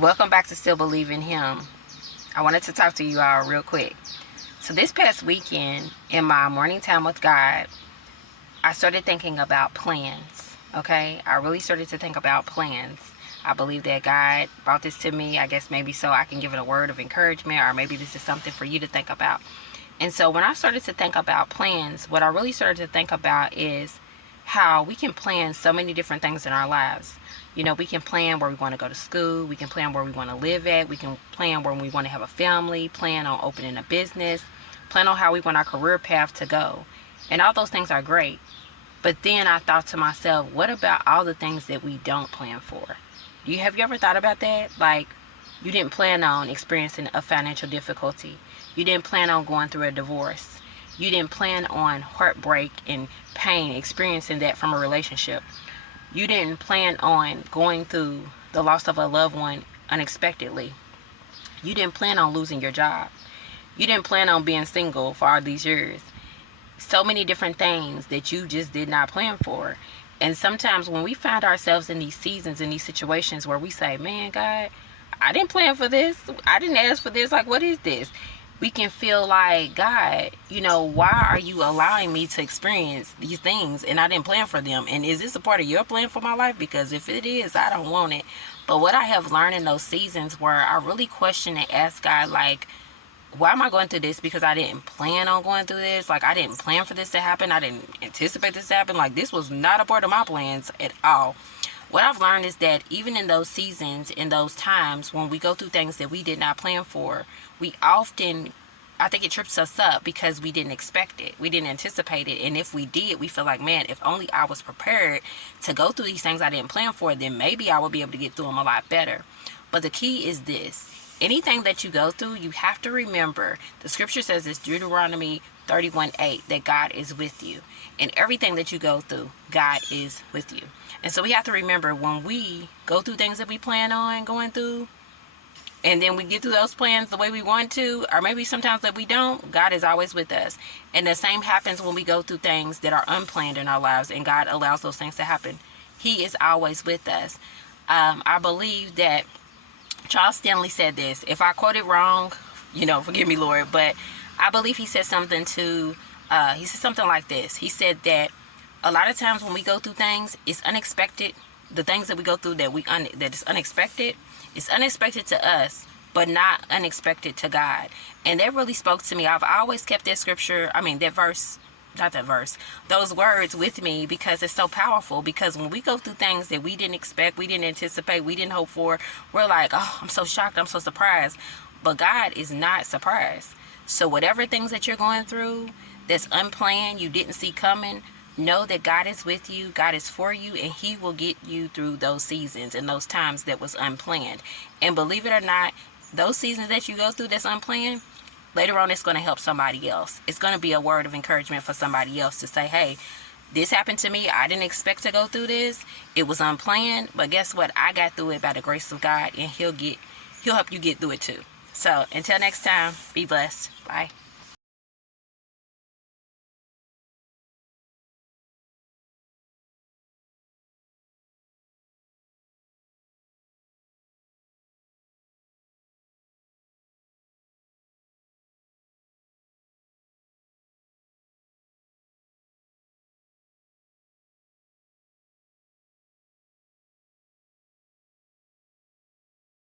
Welcome back to Still Believe in Him. I wanted to talk to you all real quick. So this past weekend, in my morning time with God, I started thinking about plans. Okay? I really started to think about plans. I believe that God brought this to me, I guess maybe so I can give it a word of encouragement, or maybe this is something for you to think about. And so when I started to think about plans, what I really started to think about is how we can plan so many different things in our lives. You know, we can plan where we want to go to school. We can plan where we want to live at. We can plan where we want to have a family, plan on opening a business, plan on how we want our career path to go. And all those things are great. But then I thought to myself, what about all the things that we don't plan for? Have you ever thought about that? Like, you didn't plan on experiencing a financial difficulty. You didn't plan on going through a divorce. You didn't plan on heartbreak and pain, experiencing that from a relationship. You didn't plan on going through the loss of a loved one unexpectedly. You didn't plan on losing your job. You didn't plan on being single for all these years. So many different things that you just did not plan for. And sometimes when we find ourselves in these seasons, in these situations where we say, man, God, I didn't plan for this. I didn't ask for this. Like, what is this? We can feel like, God, why are you allowing me to experience these things and I didn't plan for them? And is this a part of your plan for my life? Because if it is, I don't want it. But what I have learned in those seasons where I really question and ask God, like, why am I going through this? Because I didn't plan on going through this. Like, I didn't plan for this to happen. I didn't anticipate this to happen. Like, this was not a part of my plans at all. What I've learned is that even in those seasons, in those times when we go through things that we did not plan for, we often, I think it trips us up because we didn't expect it. We didn't anticipate it. And if we did, we feel like, man, if only I was prepared to go through these things I didn't plan for, then maybe I would be able to get through them a lot better. But the key is this. Anything that you go through, you have to remember, the scripture says it's Deuteronomy 31:8, that God is with you. And everything that you go through, God is with you. And so we have to remember, when we go through things that we plan on going through, and then we get through those plans the way we want to, or maybe sometimes that we don't, God is always with us. And the same happens when we go through things that are unplanned in our lives and God allows those things to happen. He is always with us. I believe that Charles Stanley said this. If I quote it wrong, forgive me, Lord, but I believe he said something like this. He said that a lot of times when we go through things, it's unexpected. The things that we go through that is unexpected, it's unexpected to us, but not unexpected to God. And that really spoke to me. I've always kept those words with me because it's so powerful. Because when we go through things that we didn't expect, we didn't anticipate, we didn't hope for, we're like, oh, I'm so shocked, I'm so surprised. But God is not surprised. So whatever things that you're going through that's unplanned, you didn't see coming, know that God is with you, God is for you, and He will get you through those seasons and those times that was unplanned. And believe it or not, those seasons that you go through that's unplanned, later on it's going to help somebody else. It's going to be a word of encouragement for somebody else to say, hey, this happened to me. I didn't expect to go through this. It was unplanned, but guess what? I got through it by the grace of God, and He'll help you get through it too. So until next time, be blessed. Bye.